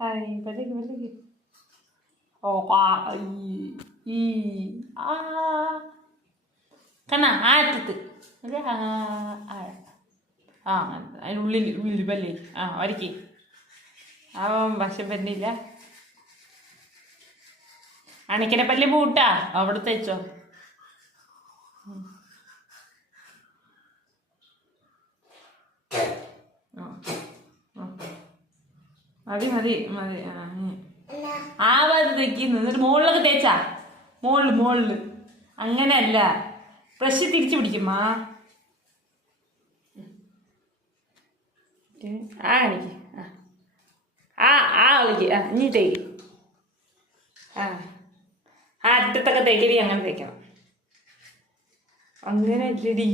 Hi വലിയ ഓ ഈ ആ കണ്ണ ആ അറ്റത്ത് അല്ലേ ആ അതിനുള്ളിൽ ഉള്ളിൽ പല്ലേ ആ വരയ്ക്ക് അവൻ വശം വരുന്നില്ല. അണിക്കനെ പല്ല് പൂട്ടാ അവിടെ തേച്ചോ. മതി മതി മതി ആ ഭാഗത്ത് തേക്കുന്നു. എന്നിട്ട് മുകളിലൊക്കെ തേച്ചാ മുകളില് അങ്ങനെയല്ല ബ്രഷ് തിരിച്ചു പിടിക്കുമ്മാ. ആ എനിക്ക് ആ വിളിക്ക് ഇനി തേക്ക്. ആ അറ്റത്തൊക്കെ തേക്കരി അങ്ങനെ തേക്കണം. അങ്ങനെ ഇല്ലടി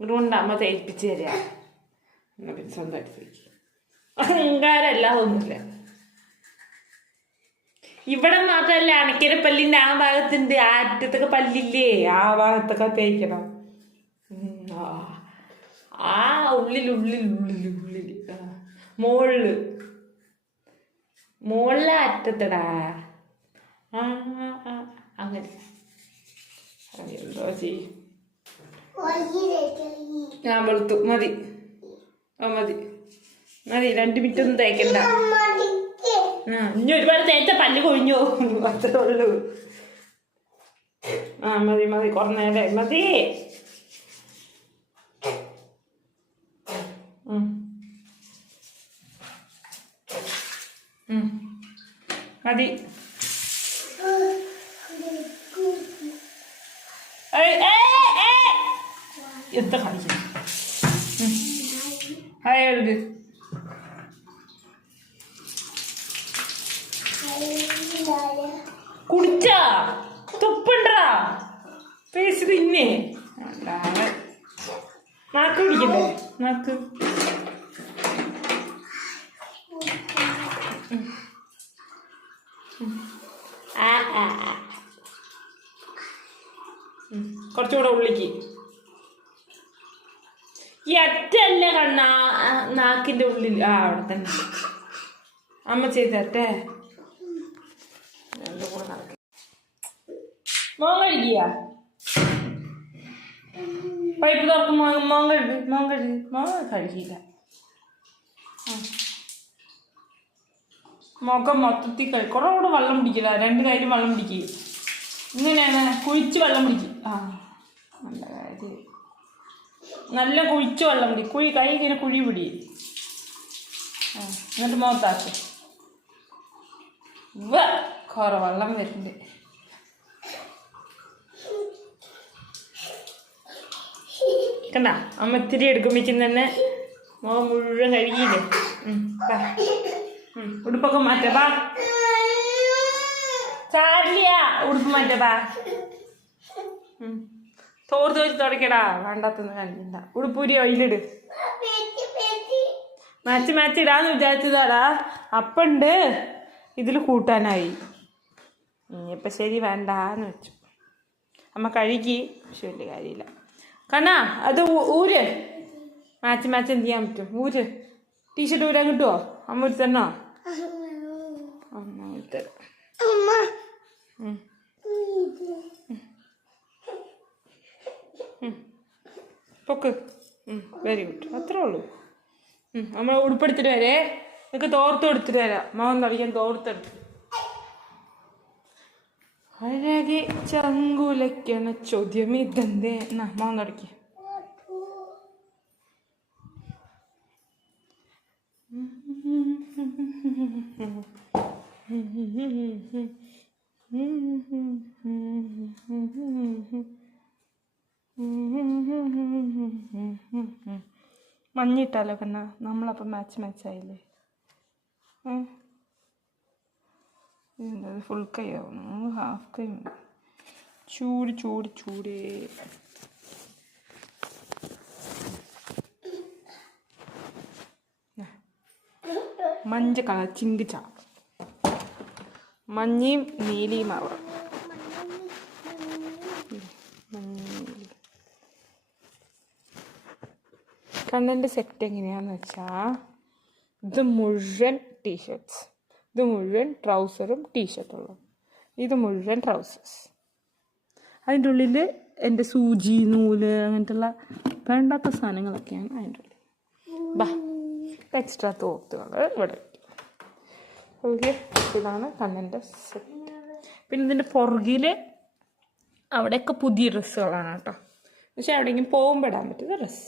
ഇതുകൊണ്ടാ അമ്മ തേപ്പിച്ച് തരാ. എന്നാ പിന്നെ സ്വന്തമായിട്ട് തേക്ക്. അഹങ്കാരമല്ലാതൊന്നുമില്ല. ഇവിടെ മാത്രമല്ല അണക്കര പല്ലിൻ്റെ ആ ഭാഗത്തുണ്ട്. ആ അറ്റത്തൊക്കെ പല്ലില്ലേ ആ ഭാഗത്തൊക്കെ തേക്കണം. ആ ഉള്ളില് മുകളിലെ അറ്റത്തടാ. ആ അങ്ങനെ എന്തോ ചെയ്യും. ഞാൻ വെളുത്തു മതി മതി മതി 2 മിനിറ്റ് ഒന്നും തേക്കണ്ട. ഇനി ഒരുപാട് തേച്ച പല്ല് കൊഴിഞ്ഞു അത്രേ ഉള്ളൂ. മതി മതി കുറഞ്ഞേരെ മതി. മതി എന്താ കാണിക്കുന്നു. എഴുത് കുടിച്ചാ തുപ്പണ്ടാ പേസ് തിന്നേ. നാക്ക് പിടിക്കണ്ടേ നാക്ക്. കുറച്ചുകൂടെ ഉള്ളിക്ക്. ഈ അറ്റല്ല കണ്ണാ നാക്കിന്റെ ഉള്ളിൽ. അവിടെ തന്നെ അമ്മ ചെയ്തേ. മോൻ കഴിക്കുക പൈപ്പ് തുറക്കും. മോൻ കഴിക്കില്ല. മുഖം മൊത്തത്തിൽ കുറേ കൂടെ വെള്ളം പിടിക്കില്ല. 2 കയ്യിലും വെള്ളം പിടിക്കുക. ഇങ്ങനെയാണ് കുഴിച്ച് വെള്ളം പിടിക്കും. നല്ല കാര്യം. നല്ല കുഴിച്ച് വെള്ളം പിടി. കൈ ഇങ്ങനെ കുഴി പിടി. എന്നിട്ട് മുഖത്താക്ക്. കുറേ വെള്ളം വരുന്നുണ്ട്. കണ്ട അമ്മ ഇത്തിരി എടുക്കുമ്പോഴേക്കും തന്നെ മുഖം മുഴുവൻ കഴുകിയില്ലേ. ഉടുപ്പൊക്കെ മാറ്റപ്പാ. ചാടില്ല ഉടുപ്പ് മാറ്റപ്പാ. തോർത്ത് വെച്ച് തുടക്കടാ. വേണ്ടാത്തൊന്നും കണ്ടില്ല. ഉടുപ്പൂരി ഓയിലിട്. മാച്ച് ഇടാന്ന് വിചാരിച്ചതാടാ. അപ്പണ്ട് ഇതിൽ കൂട്ടാനായി. ഇനിയിപ്പം ശരി വേണ്ടാന്ന് വെച്ചു. അമ്മ കഴുകി. പക്ഷെ വലിയ കാര്യമില്ല. കണ്ണാ അത് ഊര്. മാച്ച് എന്ത് ചെയ്യാൻ പറ്റും. ഊര്. ടീഷർട്ട് ഊരാൻ കിട്ടുമോ? അമ്മ ഊരി തന്നോ? അമ്മ ഊരി തരാം. പൊക്ക്. Very good. അത്രേ ഉള്ളൂ. നമ്മൾ ഉടുപ്പെടുത്തിട്ട് വരെ. നിനക്ക് തോർത്ത് എടുത്തിട്ട് വരാം. മോൻ കളിക്കാൻ തോർത്തെടുത്ത്. അഴകെ ചങ്കുലയ്ക്കണ ചോദ്യം ഇതെന്തേ. മോൻ തുടക്കി. മഞ്ഞിട്ടാലോ കണ്ണ. നമ്മളപ്പം മാച്ചായില്ലേ. ഫുൾ കൈ ആവും. ഹാഫ് കൈ ചൂട്. മഞ്ഞ കളർ ചിങ്കിച്ച മഞ്ഞയും നീലിയും ആവാം. കണ്ണൻ്റെ സെറ്റ് എങ്ങനെയാന്ന് വെച്ചാൽ ഇത് മുഴുവൻ ടീഷർട്ട്സ്, ഇത് മുഴുവൻ ട്രൗസറും ടീഷർട്ടുള്ളൂ, ഇത് മുഴുവൻ ട്രൗസേഴ്സ്. അതിൻ്റെ ഉള്ളിൽ എൻ്റെ സൂചി, നൂല്, അങ്ങനത്തുള്ള വേണ്ടാത്ത സാധനങ്ങളൊക്കെയാണ് അതിൻ്റെ ഉള്ളിൽ. എക്സ്ട്രാ തോർത്തുകൾ ഇവിടെ വയ്ക്കും. ഓക്കെ, ഇതാണ് കണ്ണൻ്റെ സെറ്റ്. പിന്നെ ഇതിൻ്റെ പുറകിൽ അവിടെയൊക്കെ പുതിയ ഡ്രസ്സുകളാണ് കേട്ടോ. പക്ഷെ എവിടെയെങ്കിലും പോകുമ്പോൾ ഇടാൻ പറ്റുന്ന ഡ്രസ്സ്.